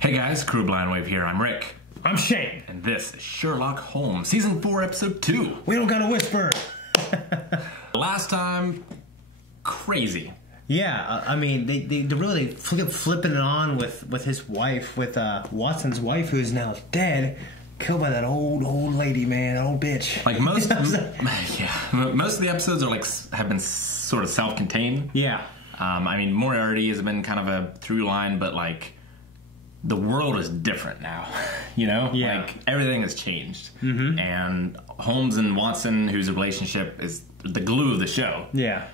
Hey guys, Crew Blind Wave here. I'm Rick. I'm Shane. And this is Sherlock Holmes, Season 4, Episode 2. We don't gotta whisper. Last time, crazy. Yeah, I mean, they really flipping it on with his wife, with Watson's wife, who's now dead, killed by that old lady, man, that old bitch. Like most, most of the episodes are have been sort of self-contained. Yeah. I mean, Moriarty has been kind of a through line, but like, the world is different now, you know? Yeah. Like, everything has changed. Mm-hmm. And Holmes and Watson, whose relationship is the glue of the show, yeah,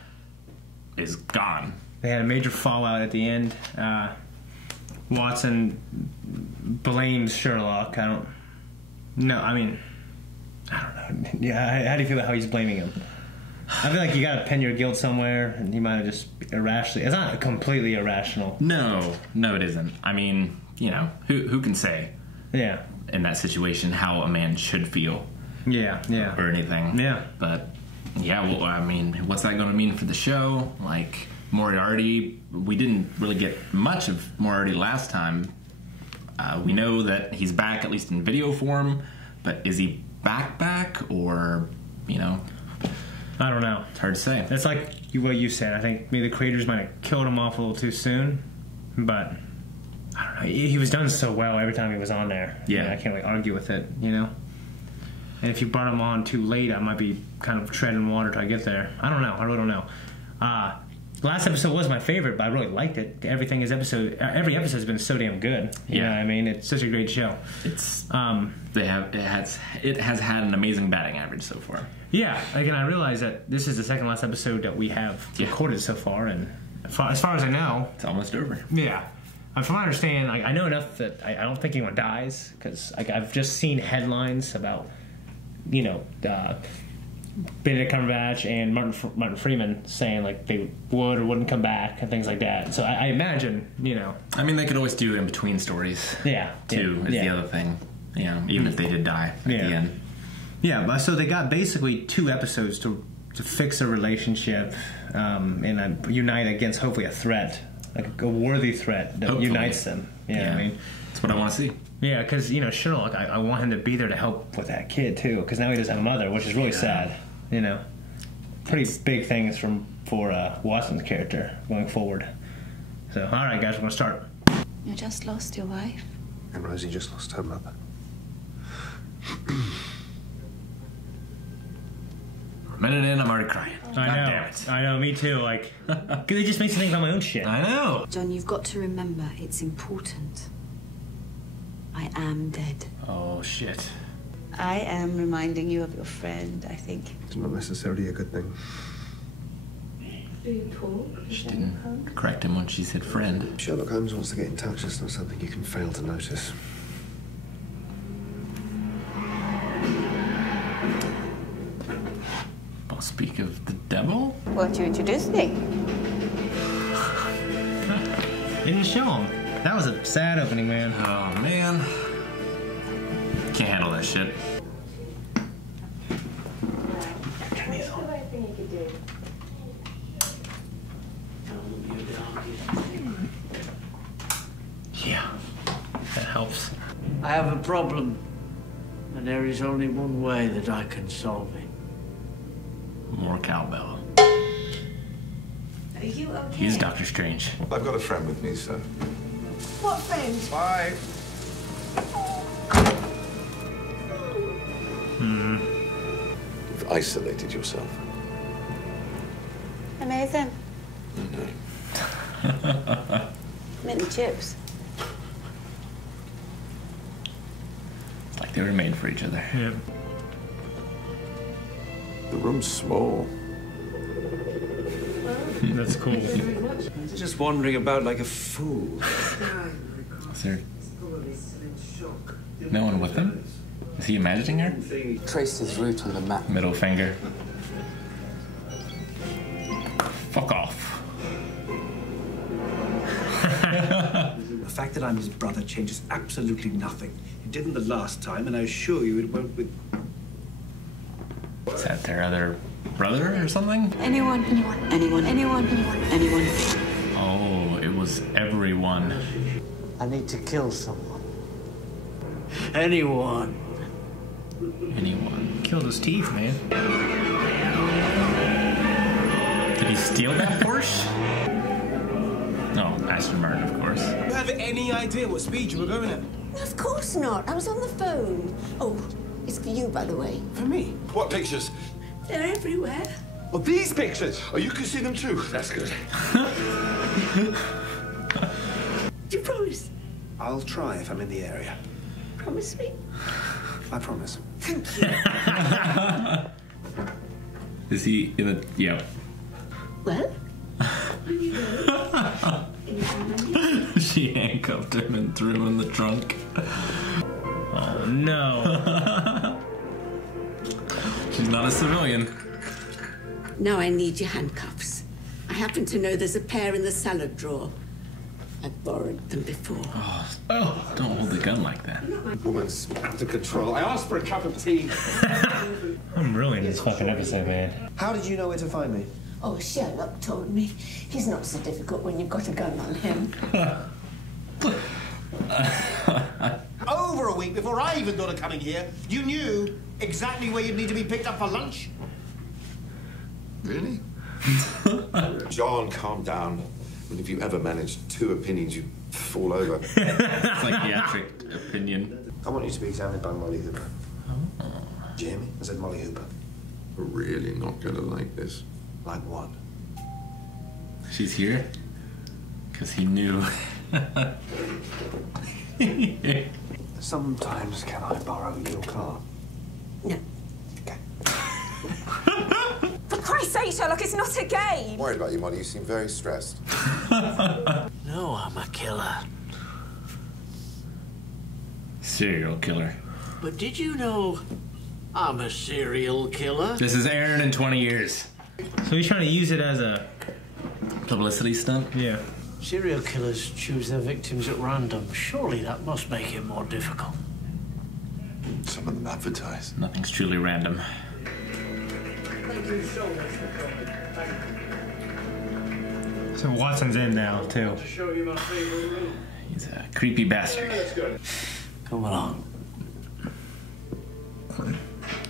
is gone. They had a major fallout at the end. Watson blames Sherlock. I don't know. Yeah, how do you feel about how he's blaming him? I feel like you gotta pin your guilt somewhere, and he might have just irrationally. It's not completely irrational. No, it isn't. I mean, you know, who can say? Yeah. In that situation, how a man should feel? Yeah. Or anything. Yeah. But yeah, well, I mean, what's that going to mean for the show? Like Moriarty, we didn't really get much of Moriarty last time. We know that he's back, at least in video form, but is he back, or, you know? I don't know. It's hard to say. It's like what you said. I think maybe the creators might have killed him off a little too soon, but I don't know. He was done so well every time he was on there. Yeah. I mean, I can't really argue with it, you know? And if you brought him on too late, I might be kind of treading water till I get there. I don't know. I really don't know. Last episode was my favorite, but I really liked it. Every episode has been so damn good. You know what I mean? It's such a great show. It's it has had an amazing batting average so far. Yeah, like, and I realize that this is the second last episode that we have recorded so far, and as far as I know, it's almost over. Yeah. From what I understand, I know enough that I don't think anyone dies, because I've just seen headlines about, you know, Benedict Cumberbatch and Martin Freeman saying like they would or wouldn't come back and things like that. So I imagine, you know. I mean, they could always do in between stories. Yeah. Too is the other thing. You know, even if they did die at the end. Yeah, but so they got basically 2 episodes to fix a relationship and unite against hopefully a threat, like a worthy threat that unites them. You know what I mean? That's what I want to see. Yeah, because, you know, Sherlock, I want him to be there to help with that kid, too, because now he doesn't have a mother, which is really sad, you know. Pretty big things for Watson's character going forward. So, all right, guys, we're going to start. You just lost your wife. And Rosie just lost her mother. A minute in, I'm already crying. I know. Damn it. I know, me too. Like, it just makes me think about my own shit. I know. John, you've got to remember, it's important. I am dead. Oh, shit. I am reminding you of your friend, I think. It's not necessarily a good thing. Do you talk? She didn't correct him when she said friend. Sherlock Holmes wants to get in touch. It's not something you can fail to notice. I'll speak of the devil? Won't you introduce me? They didn't show him. That was a sad opening, man. Oh, man. Can't handle that shit. Turn these on. Yeah, that helps. I have a problem, and there is only one way that I can solve it. More cowbell. Are you okay? He's Dr. Strange. I've got a friend with me, sir. What friend? Bye. You've isolated yourself. Amazing. I know. Mint and chips. It's like they were made for each other. Yeah. The room's small. That's cool. Just wandering about like a fool. Is there no one with him? Is he imagining her? Traced his route on the map. Middle finger. Fuck off. The fact that I'm his brother changes absolutely nothing. It didn't the last time, and I assure you it won't with... Is that their other brother or something? Anyone. Oh, it was everyone. I need to kill someone. Anyone. Anyone. Killed his teeth, man. Did he steal that Porsche? No, Aston Martin, of course. Do you have any idea what speed you were going at? Of course not. I was on the phone. Oh, it's for you, by the way. For me? What pictures? They're everywhere. Oh, these pictures. Oh, you can see them too. That's good. Do you promise? I'll try if I'm in the area. Promise me? I promise. Thank you. Is he in the... Yeah. Well? She handcuffed him and threw him in the trunk. Oh, no. She's not a civilian. Now I need your handcuffs. I happen to know there's a pair in the salad drawer. I've borrowed them before. Oh, don't hold the gun like that. Woman's out of control. I asked for a cup of tea. I'm ruining this fucking episode, man. How did you know where to find me? Oh, Sherlock told me. He's not so difficult when you've got a gun on him. Over a week before I even thought of coming here, you knew exactly where you'd need to be picked up for lunch. Really? John, calm down. I mean, if you ever managed two opinions, you'd fall over. Psychiatric opinion. I want you to be examined by Molly Hooper. Oh. Do you hear me? I said Molly Hooper. We're really not going to like this. Like what? She's here? Because he knew. Sometimes can I borrow your car? No. Okay. For Christ's sake, Sherlock, it's not a game. I'm worried about you, Molly. You seem very stressed. No, I'm a killer. Serial killer. But did you know I'm a serial killer? This is Aaron in 20 years. So he's trying to use it as a... Publicity stunt? Yeah. Serial killers choose their victims at random. Surely that must make it more difficult. Some of them advertise. Nothing's truly random. So Watson's in now, too. He's a creepy bastard. Come along.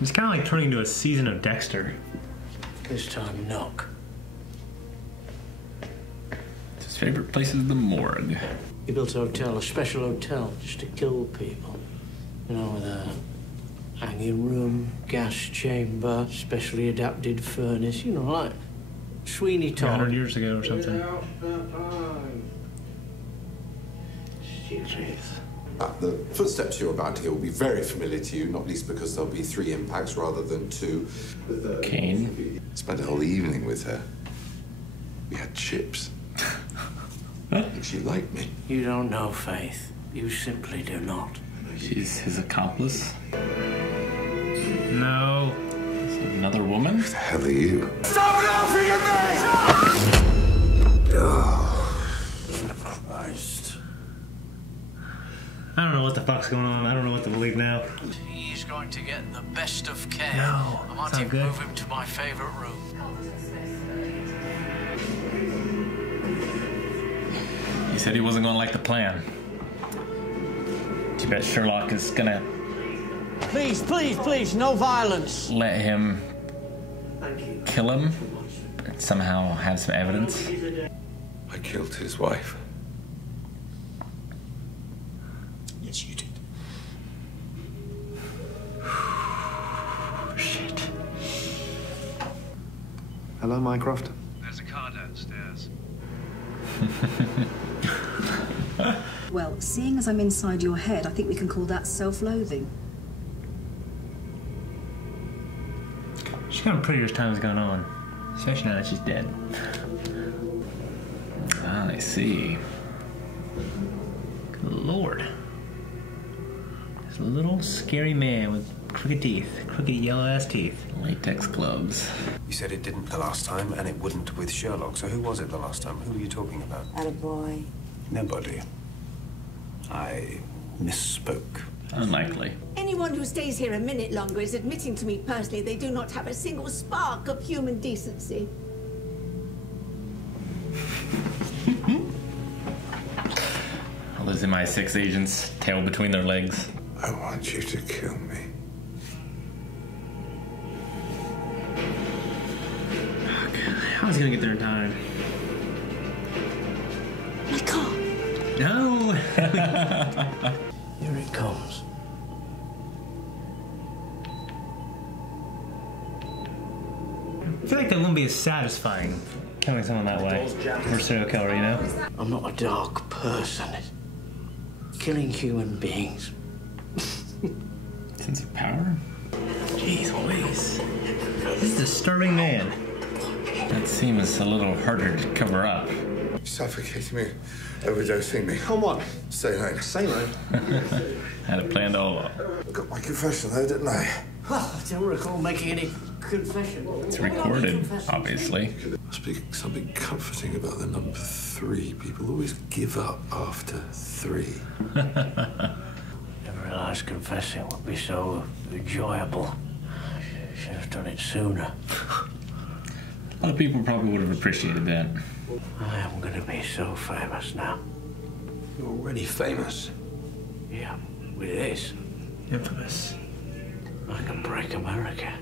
It's kind of like turning into a season of Dexter. This time, knock. His favorite place is the morgue. He built a hotel, a special hotel, just to kill people. You know, with a hanging room, gas chamber, specially adapted furnace. You know, like Sweeney Todd. 100 years ago or something. The footsteps you're about to hear will be very familiar to you, not least because there'll be 3 impacts rather than 2. Kane. Spent a whole evening with her. We had chips. I think she liked me. You don't know, Faith. You simply do not. She's his accomplice. No. Another woman? Who the hell are you? Stop laughing at me! Oh, Christ. I don't know what the fuck's going on. I don't know what to believe now. He's going to get the best of care. No, I want it's to not good. move him to my favorite room. He said he wasn't going to like the plan. Too bad Sherlock is going to Please, please, please, no violence. let him kill him, but somehow have some evidence. I killed his wife. Yes, you did. Shit. Hello, Mycroft. There's a car downstairs. Well, seeing as I'm inside your head, I think we can call that self-loathing. She's kind of prettier as time's going on. Especially now that she's dead. Ah, I see. Good Lord. This little scary man with crooked teeth. Crooked yellow-ass teeth. Latex gloves. You said it didn't the last time, and it wouldn't with Sherlock. So who was it the last time? Who were you talking about? Attaboy. Nobody. I misspoke. Unlikely. Anyone who stays here a minute longer is admitting to me personally they do not have a single spark of human decency. Well, there's MI6 agents, tail between their legs. I want you to kill me. How was he gonna get there in time? My car. No! Here it comes. I feel like that wouldn't be as satisfying, killing someone that way. Or serial killer, you know? I'm not a dark person. Killing human beings. Sense of power? Jeez Louise. This is a disturbing man. That seems a little harder to cover up. Suffocating me, overdosing me. Come on. Saline. Saline? Had it planned all along. Got my confession though, didn't I? Well, I don't recall making any confession. It's recorded, obviously. Must be something comforting about the number 3. People always give up after 3. Never realised confessing would be so enjoyable. Should have done it sooner. A lot of people probably would have appreciated that. I am going to be so famous now. You're already famous. Yeah, with this, Infamous. I can break America.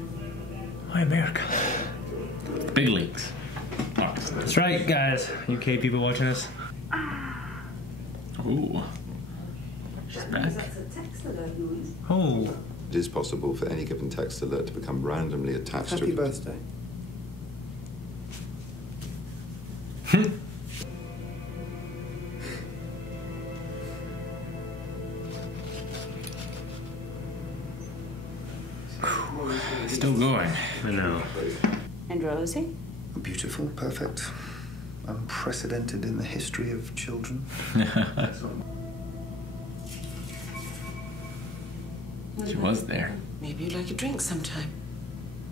Why America? Big leagues. That's right, guys. UK people watching us. Ooh. She's back. Oh. It is possible for any given text alert to become randomly attached to... Happy birthday. Still going. I know. And Rosie? Beautiful, perfect, unprecedented in the history of children. She was there. Maybe you'd like a drink sometime.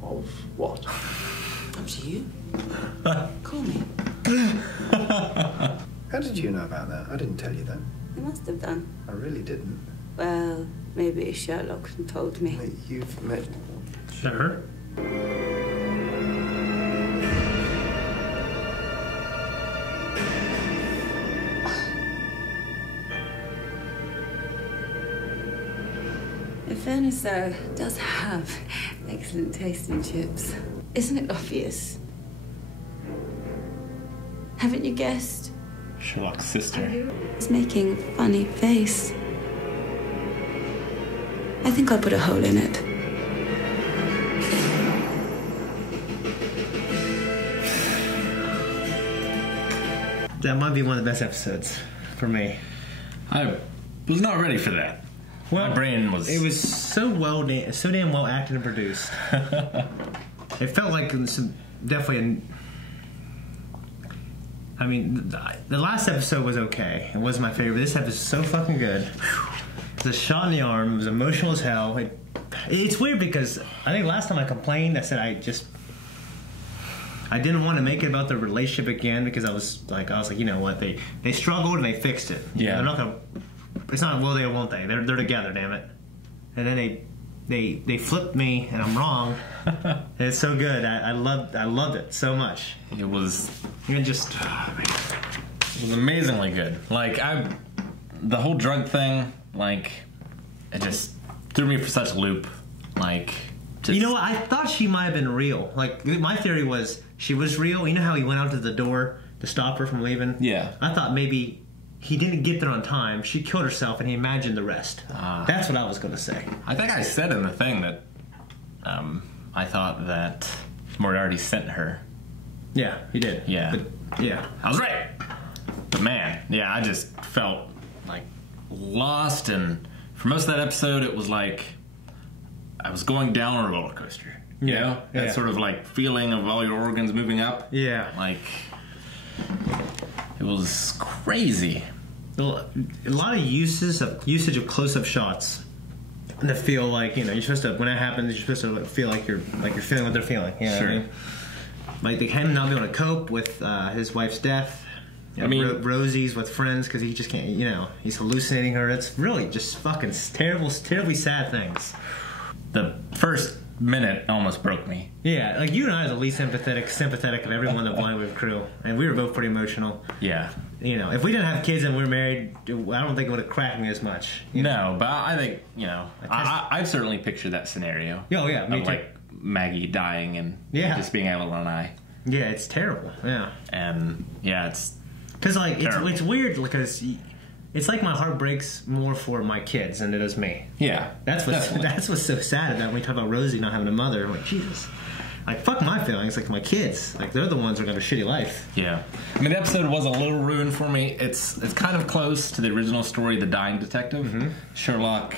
Of what? Up to you. Call me. How did you know about that? I didn't tell you that. You must have done. I really didn't. Well, maybe Sherlock told me. Wait, you've met... Is that her? In fairness, though, does have excellent taste in chips. Isn't it obvious? Haven't you guessed? Sherlock's sister. He's making a funny face. I think I'll put a hole in it. That might be one of the best episodes for me. I was not ready for that. Well, my brain was... It was so damn well acted and produced. It felt like some, definitely I mean, the last episode was okay. It wasn't my favorite. This episode is so fucking good. It was a shot in the arm. It was emotional as hell. It's weird because I think last time I complained, I said I didn't want to make it about the relationship again because I was like, you know what? They struggled and they fixed it. Yeah. They're not gonna. It's not will they or won't they? They're together. Damn it. And then they flipped me and I'm wrong. And it's so good. I loved it so much. It was. It just. It was amazingly good. Like the whole drug thing. Like it just threw me for such a loop. Like. Just... You know what? I thought she might have been real. Like, my theory was she was real. You know how he went out to the door to stop her from leaving? Yeah. I thought maybe he didn't get there on time. She killed herself, and he imagined the rest. That's what I was going to say. I think I said in the thing that I thought that Moriarty sent her. Yeah, he did. Yeah. But, yeah. I was right. But man, yeah, I just felt like lost, and for most of that episode, it was like I was going down a roller coaster. You know? That sort of like feeling of all your organs moving up. Yeah. Like, it was crazy. A lot of usage of close-up shots that feel like, you know, you're supposed to, when that happens, you're supposed to feel like you're feeling what they're feeling. You know what I mean? Like him not being able to cope with his wife's death. You know, I mean, Rosie's with friends because he just can't, you know, he's hallucinating her. It's really just fucking terribly sad things. The first minute almost broke me. Yeah, like you and I are the least sympathetic of everyone on the Blind Wave crew, and we were both pretty emotional. Yeah. You know, if we didn't have kids and we were married, I don't think it would have cracked me as much. No, but I think, you know, I've certainly pictured that scenario. Oh, yeah, me of, too. like, Maggie dying and just being able to lie. Yeah, it's terrible. Yeah. And, yeah, it's... Because, like, it's weird because it's like my heart breaks more for my kids than it does me. Yeah. That's what's so sad about when we talk about Rosie not having a mother. I'm like, Jesus. Like, fuck my feelings. Like, my kids. Like, they're the ones who are going to have a shitty life. Yeah. I mean, the episode was a little ruined for me. It's kind of close to the original story, The Dying Detective. Mm-hmm. Sherlock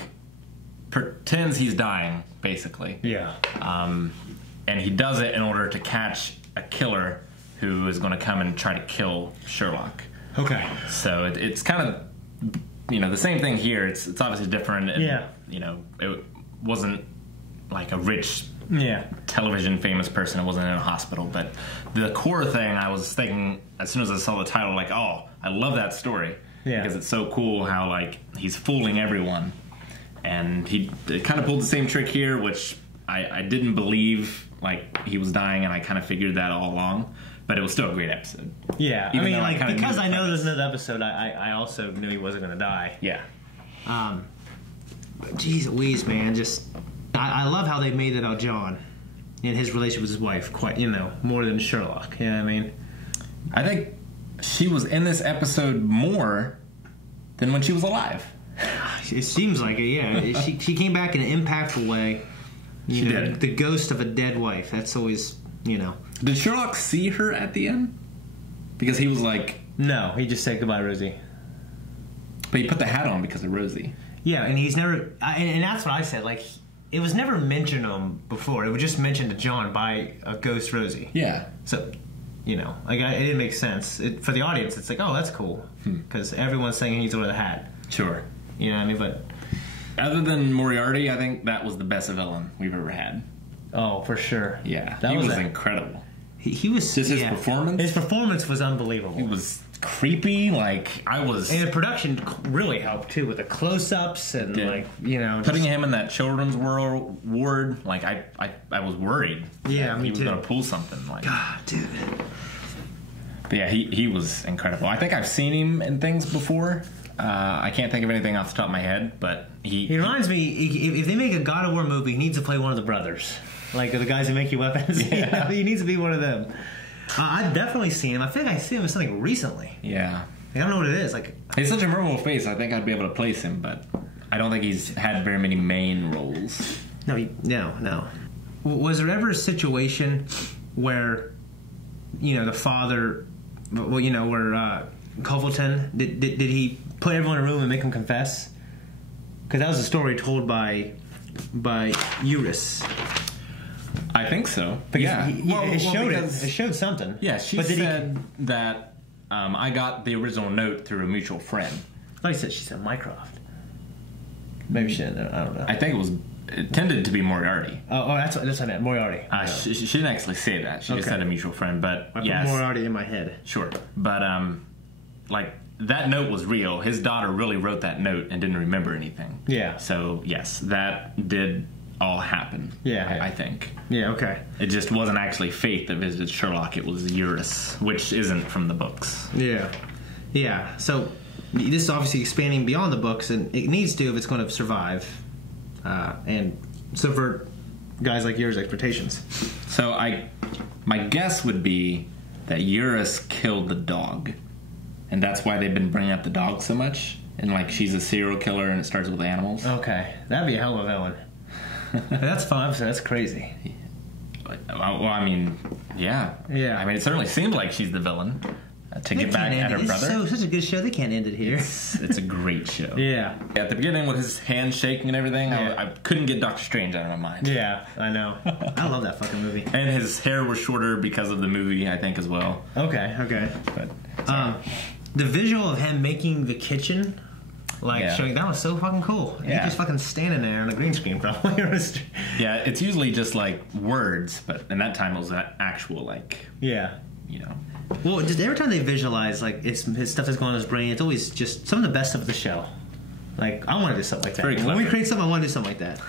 pretends he's dying, basically. Yeah. And he does it in order to catch a killer who is going to come and try to kill Sherlock. Okay. So it's kind of, you know, the same thing here. It's obviously different. And, yeah. You know, it wasn't like a rich... television famous person. It wasn't in a hospital, but the core thing I was thinking as soon as I saw the title, like, oh, I love that story because it's so cool how like he's fooling everyone, and he kind of pulled the same trick here, which I didn't believe like he was dying, and I kind of figured that all along, but it was still a great episode. Yeah, I mean, like because I know there's another episode, I also knew he wasn't going to die. Yeah. But geez Louise, man, just. I love how they made it about John and his relationship with his wife, quite, you know, more than Sherlock. You know what I mean? I think she was in this episode more than when she was alive. It seems like it, yeah. she came back in an impactful way. She did. The ghost of a dead wife. That's always, you know. Did Sherlock see her at the end? Because he was like... No, he just said goodbye, Rosie. But he put the hat on because of Rosie. Yeah, and he's never... And that's what I said, like... It was never mentioned to him before. It was just mentioned to John by a ghost Rosie. Yeah. So, you know, like it didn't make sense. For the audience, it's like, oh, that's cool. Because everyone's saying he needs to wear the hat. Sure. You know what I mean? But other than Moriarty, I think that was the best villain we've ever had. Oh, for sure. Yeah. He was incredible. He was... Just his performance? His performance was unbelievable. He was... creepy, like I was, and the production really helped too with the close-ups and like, you know, putting him in that children's ward. Like I was worried. Yeah, me he was too. gonna pull something. Like, God, dude. But yeah, he was incredible. I think I've seen him in things before. I can't think of anything off the top of my head, but he reminds me. If they make a God of War movie, he needs to play one of the brothers, like the guys who make you weapons. Yeah. He needs to be one of them. I've definitely seen him. I think I seen him in something recently. Yeah. I don't know what it is. Like, he's such a memorable face. I think I'd be able to place him, but I don't think he's had very many main roles. No. Was there ever a situation where, you know, the father, well, you know, where Covington did he put everyone in a room and make them confess? Because that was a story told by Eurus. I think so. Yeah, it showed something. Yeah, she said that I got the original note through a mutual friend. Like I said, she said Mycroft. Maybe she didn't. I don't know. I think it tended to be Moriarty. Oh, that's what I meant. Moriarty. She didn't actually say that. She just said a mutual friend. But I put Moriarty in my head. Sure, but like that note was real. His daughter really wrote that note and didn't remember anything. Yeah. So yes, that did all happen. Yeah, I think. Yeah, okay. It just wasn't actually Fate that visited Sherlock. It was Eurus, which isn't from the books. Yeah. So this is obviously expanding beyond the books, and it needs to if it's going to survive and subvert guys like yours' expectations. So my guess would be that Eurus killed the dog, and that's why they've been bringing up the dog so much. And like she's a serial killer, and it starts with animals. Okay, that'd be a hell of a villain. That's fun. That's crazy. Well, I mean, yeah. I mean, it certainly seemed like she's the villain. To get back at her brother. It's such a good show. They can't end it here. It's a great show. Yeah. At the beginning, with his hands shaking and everything, I couldn't get Doctor Strange out of my mind. Yeah, I know. I love that fucking movie. And his hair was shorter because of the movie, I think, as well. Okay. But the visual of him making the kitchen. Showing that was so fucking cool. Yeah. He's just fucking standing there on a green screen, probably. Yeah, it's usually just like words, but in that time it was actual you know. Well, just every time they visualize his stuff that's going on in his brain, it's always just some of the best of the show. Like I want to do something like that. When we create something, I want to do something like that.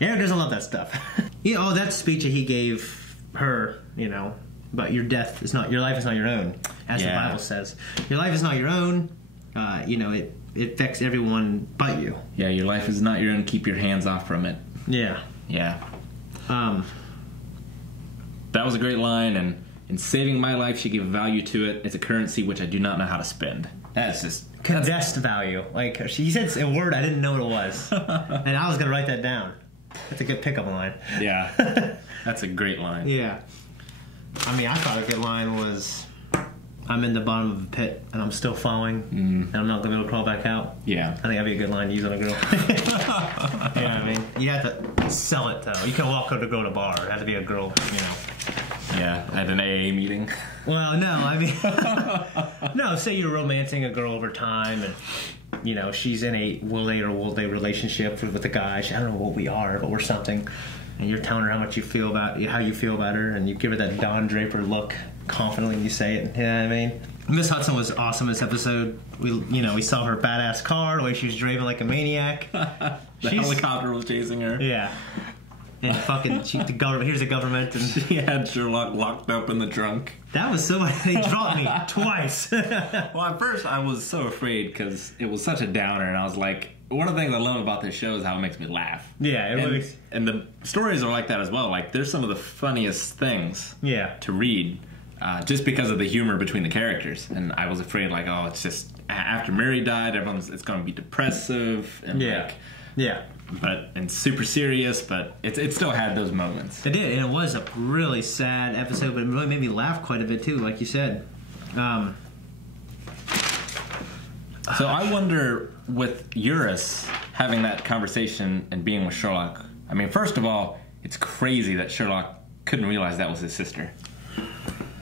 Eric doesn't love that stuff. Yeah, that speech that he gave her, about your life is not your own, as the Bible says. Your life is not your own. It affects everyone but you. Yeah, your life is not your own. Keep your hands off from it. Yeah. Yeah. That was a great line, and in saving my life, she gave value to it. It's a currency which I do not know how to spend. That's just... Condensed value. Like, she said a word I didn't know what it was. And I was going to write that down. That's a good pickup line. Yeah. That's a great line. Yeah. I mean, I thought a good line was, I'm in the bottom of a pit, and I'm still falling, and I'm not going to be able to crawl back out. Yeah. I think that'd be a good line to use on a girl. You know what I mean? You have to sell it, though. You can't walk up to a girl at a bar. It has to be a girl, Yeah, at an AA meeting. Well, no, I mean... no, say you're romancing a girl over time, and, she's in a will they relationship with a guy. I don't know what we are, but we're something. And you're telling her how you feel about her, and you give her that Don Draper look confidently, and you say it. You know what I mean? Miss Hudson was awesome this episode. We saw her badass car, the way she was driving like a maniac. The helicopter was chasing her. Yeah. And fucking, here's the government. And she had Sherlock locked up in the trunk. That was so... They dropped me twice. Well, at first I was so afraid because it was such a downer, and I was like... One of the things I love about this show is how it makes me laugh. Yeah, it really... And the stories are like that as well. Like, there's some of the funniest things to read just because of the humor between the characters. And I was afraid, like, oh, it's just... After Mary died, it's going to be depressive. And and super serious, but it still had those moments. It did, and it was a really sad episode, but it really made me laugh quite a bit, too, like you said. So I wonder, with Eurus having that conversation and being with Sherlock, I mean, first of all, it's crazy that Sherlock couldn't realize that was his sister.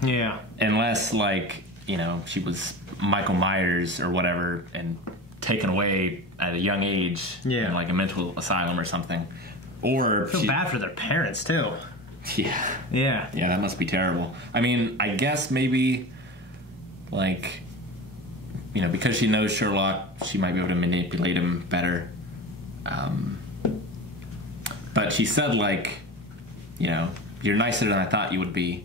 Yeah. Unless, she was Michael Myers or whatever and taken away at a young age in, a mental asylum or something. Or... I feel bad for their parents, too. Yeah. Yeah. Yeah, that must be terrible. I mean, I guess maybe, because she knows Sherlock, she might be able to manipulate him better. But she said, you're nicer than I thought you would be.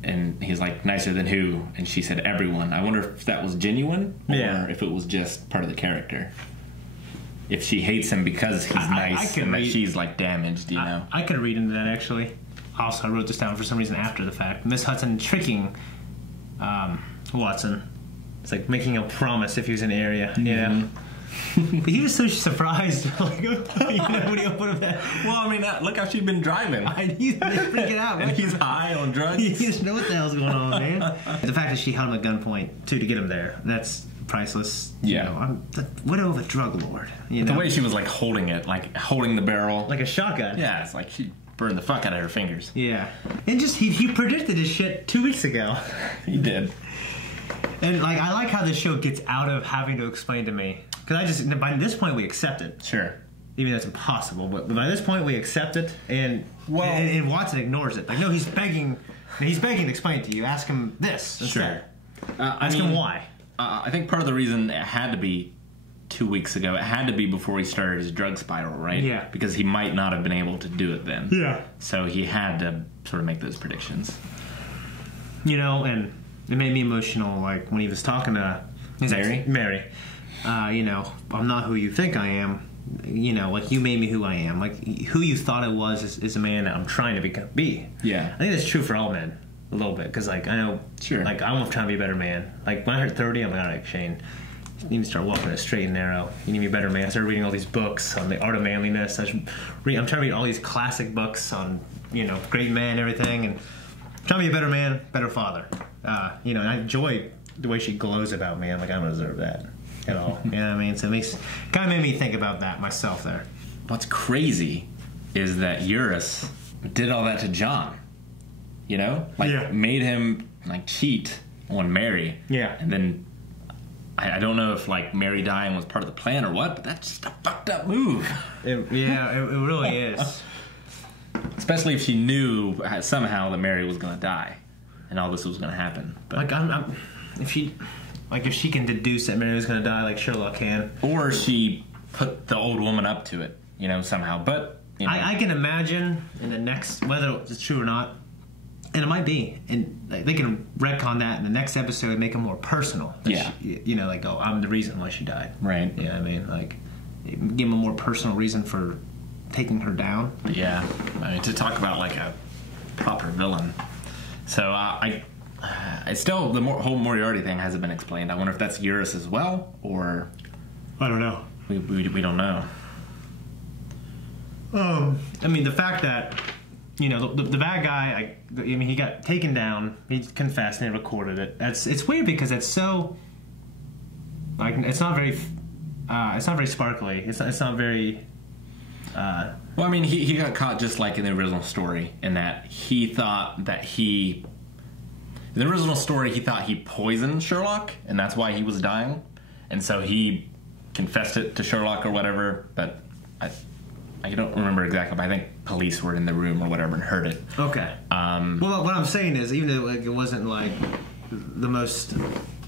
And he's like, nicer than who? And she said, everyone. I wonder if that was genuine or if it was just part of the character. If she hates him because he's nice and that she's, damaged, I could read into that, actually. Also, I wrote this down for some reason after the fact. Miss Hudson tricking Watson. It's like making a promise if he was in the area, But he was so surprised, when he opened up that... Well, I mean, look how she'd been driving. He's freaking out. And he's high on drugs. He doesn't know what the hell's going on, man. The fact that she held him at gunpoint, too, to get him there, that's priceless. Yeah. I'm the widow of a drug lord. The way she was, holding it, holding the barrel. Like a shotgun. Yeah, it's like she burned the fuck out of her fingers. Yeah. And just, he predicted this shit 2 weeks ago. He did. And, I like how this show gets out of having to explain to me. Because by this point, we accept it. Sure. Even though it's impossible. But by this point, we accept it, and Watson ignores it. No, he's begging to explain it to you. Ask him this instead. Sure. Ask him why. I think part of the reason it had to be 2 weeks ago, it had to be before he started his drug spiral, right? Yeah. Because he might not have been able to do it then. Yeah. So he had to sort of make those predictions. And it made me emotional, when he was talking to Mary. I'm not who you think I am. You made me who I am. Who you thought I was is a man that I'm trying to be. Yeah. I think that's true for all men, a little bit. Because, I know, sure. I'm trying to be a better man. When I hit 30, I'm like, Shane, you need to start walking it straight and narrow. You need to be a better man. I started reading all these books on the art of manliness. I'm trying to read all these classic books on, great men and everything. And I'm trying to be a better man, better father. And I enjoy the way she glows about me. I'm like, I don't deserve that at all. You know what I mean? So it kind of made me think about that myself there. What's crazy is that Eurus did all that to John. Made him cheat on Mary. Yeah. And then I don't know if Mary dying was part of the plan or what, but that's just a fucked up move. It really is. Especially if she knew somehow that Mary was going to die and all this was going to happen. But if she can deduce that Mary was going to die like Sherlock can. Or she put the old woman up to it, somehow. But You know? I can imagine in the next, whether it's true or not, and it might be, and they can retcon that in the next episode and make it more personal. Yeah. She, like, oh, I'm the reason why she died. Right. You know what I mean? Like, give them a more personal reason for taking her down. Yeah. I mean, to talk about, like, a proper villain. So, it's still, the whole Moriarty thing hasn't been explained. I wonder if that's Eurus as well, or... I don't know. We don't know. I mean, the fact that, the bad guy, I mean, he got taken down, he confessed and he recorded it. It's weird because it's so, like, it's not very sparkly. It's not very... well, I mean, he got caught just like in the original story, in that he thought that in the original story, he thought he poisoned Sherlock, and that's why he was dying. And so he confessed it to Sherlock or whatever, but I don't remember exactly, but I think police were in the room or whatever and heard it. Okay. Well, what I'm saying is, even though it wasn't like the most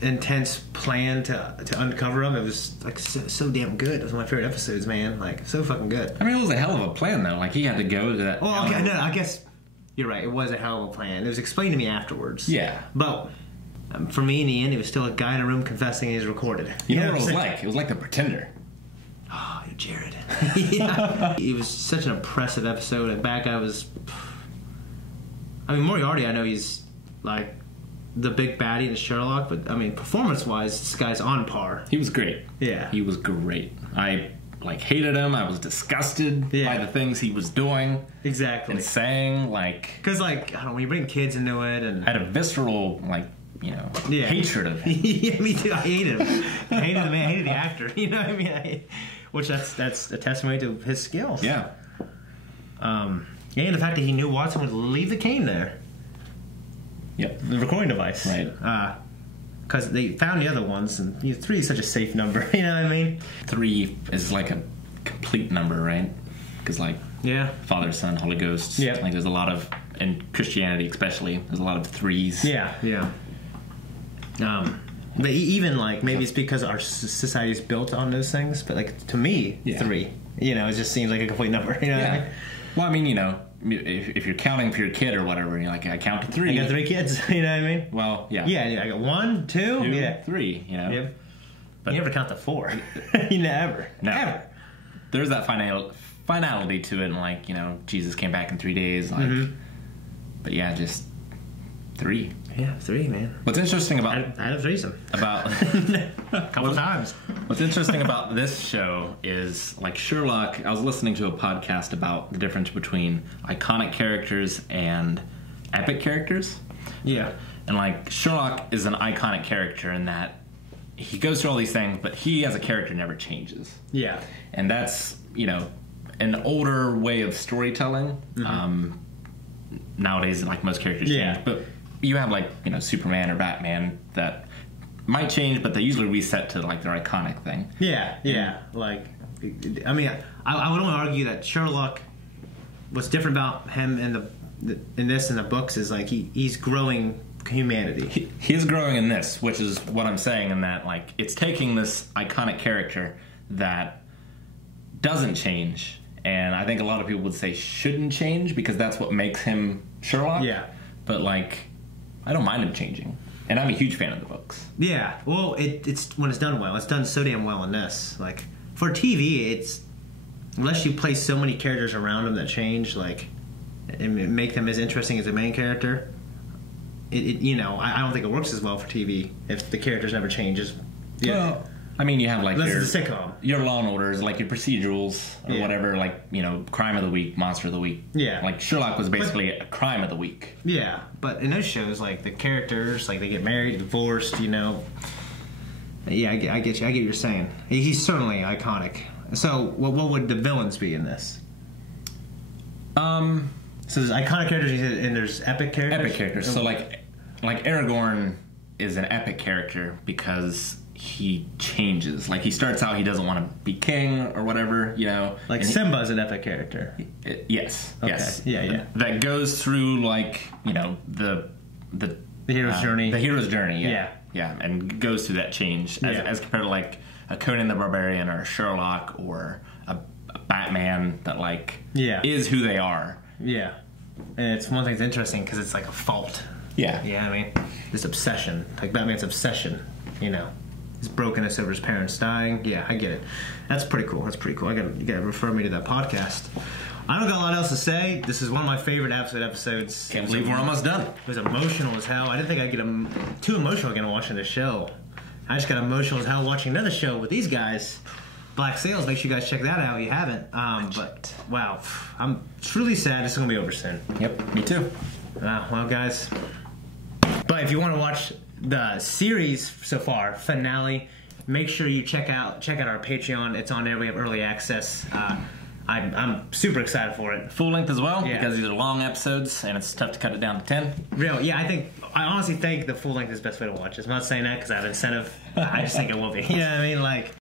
intense plan to uncover him, it was like so damn good. It was one of my favorite episodes, man. Like, so fucking good. I mean, it was a hell of a plan, though. Like, he had to go to that... Oh, okay, no, I guess you're right. It was a hell of a plan. It was explained to me afterwards. Yeah. But for me, in the end, it was still a guy in a room confessing he's recorded. You know what it was like? It was like The Pretender. Oh, Jared. Yeah. It was such an impressive episode. And bad guy was... I mean, Moriarty, I know he's like the big baddie in Sherlock, but I mean, performance-wise, this guy's on par. He was great. Yeah. He was great. I, hated him. I was disgusted by the things he was doing. Exactly. And saying, like... Because, like, I don't know, when you bring kids into it and... I had a visceral, hatred of him. Yeah, me too. I hated him. I hated the man. I hated the actor. You know what I mean? Which that's a testimony to his skills. Yeah. And the fact that he knew Watson would leave the cane there. Yep. The recording device. Right. Because they found the other ones, and 3 is such a safe number. You know what I mean? 3 is like a complete number, right? Because, Father, Son, Holy Ghost. Yeah. Like, there's a lot of, in Christianity especially, there's a lot of 3s. Yeah. But even, maybe it's because our society is built on those things, but, to me, 3, it just seems like a complete number, you know what I mean? Well, I mean, if you're counting for your kid or whatever, and you're like, I count to 3. I got 3 kids, you know what I mean? Well, yeah. Yeah, I got 1, 2, 3, Yep. But you never count to 4. You never. No. Ever. There's that finality to it, and, Jesus came back in 3 days, But yeah, just 3. Yeah, 3, man. What's interesting about... I had a threesome. A couple times. What's interesting about this show is, Sherlock... I was listening to a podcast about the difference between iconic characters and epic characters. Yeah. And, Sherlock is an iconic character in that he goes through all these things, but he as a character never changes. Yeah. And that's, an older way of storytelling. Nowadays, most characters change. But you have, Superman or Batman that might change, but they usually reset to, their iconic thing. Yeah. I mean, I would only argue that Sherlock, what's different about him in the books is, he's growing humanity. He is growing in this, which is what I'm saying, in that, it's taking this iconic character that doesn't change, and I think a lot of people would say shouldn't change, because that's what makes him Sherlock. Yeah. But, I don't mind him changing. And I'm a huge fan of the books. Yeah. Well, it's when it's done well. It's done so damn well in this. For TV, it's... Unless you place so many characters around him that change, and make them as interesting as the main character, I don't think it works as well for TV if the characters never changes. Yeah. Well, I mean, you have Unless it's a sitcom. Your Law and Orders, your procedurals or whatever, Crime of the Week, Monster of the Week. Yeah. Sherlock was basically a Crime of the Week. Yeah, but in those shows, the characters, they get married, divorced, Yeah, I get you. I get what you're saying. He's certainly iconic. So, what would the villains be in this? So there's iconic characters and there's epic characters? Epic characters. So, Aragorn is an epic character because he changes. He starts out, he doesn't want to be king or whatever, Simba's an epic character. Yes. Okay. Yes. Yeah. That goes through, the hero's journey. The hero's journey, yeah. Yeah, and goes through that change as compared to, a Conan the Barbarian or a Sherlock or a Batman that like Yeah. is who they are. Yeah. And it's one thing that's interesting because it's like a fault. Yeah. Yeah, I mean, this obsession, like Batman's obsession, you know, his brokenness over his parents dying. Yeah, I get it. That's pretty cool. That's pretty cool. You gotta refer me to that podcast. I don't got a lot else to say. This is one of my favorite episodes. Can't believe we're almost done. It was emotional as hell. I didn't think I'd get too emotional again watching this show. I just got emotional as hell watching another show with these guys. Black Sails. Make sure you guys check that out if you haven't. But wow, I'm truly sad this is gonna be over soon. Yep, me too. Well, guys. But if you want to watch the series so far, finale, make sure you check out our Patreon. It's on there. We have early access. I'm super excited for it. Full length as well, Yeah. because these are long episodes and it's tough to cut it down to 10. Real, yeah. I honestly think the full length is the best way to watch it. I'm not saying that because I have incentive. I just think it will be. You know what I mean? Like.